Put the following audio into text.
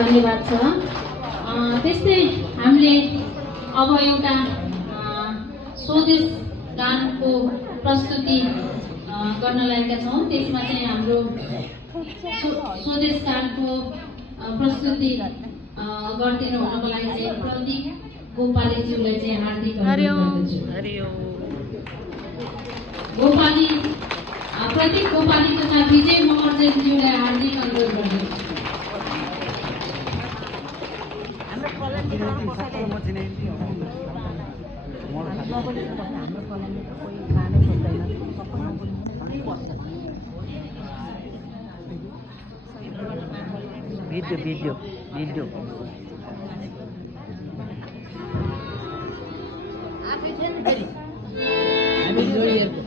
धन्यवाद छ। त्यस्तै हामीले अब एउटा स्वदेश गानको प्रस्तुति गर्न लागेका छौँ। त्यसमा चाहिँ हाम्रो स्वदेश गानको प्रस्तुति गरिदिनु हुनको लागि चाहिँ प्रदीप गोपालीज्यूलाई चाहिँ हार्दिक अनुरोध गर्दछु। प्रदीप गोपाली तथा विजय महर्जनज्यूलाई हार्दिक अनुरोध गर्दछु। भिडियो हामी जोडिएको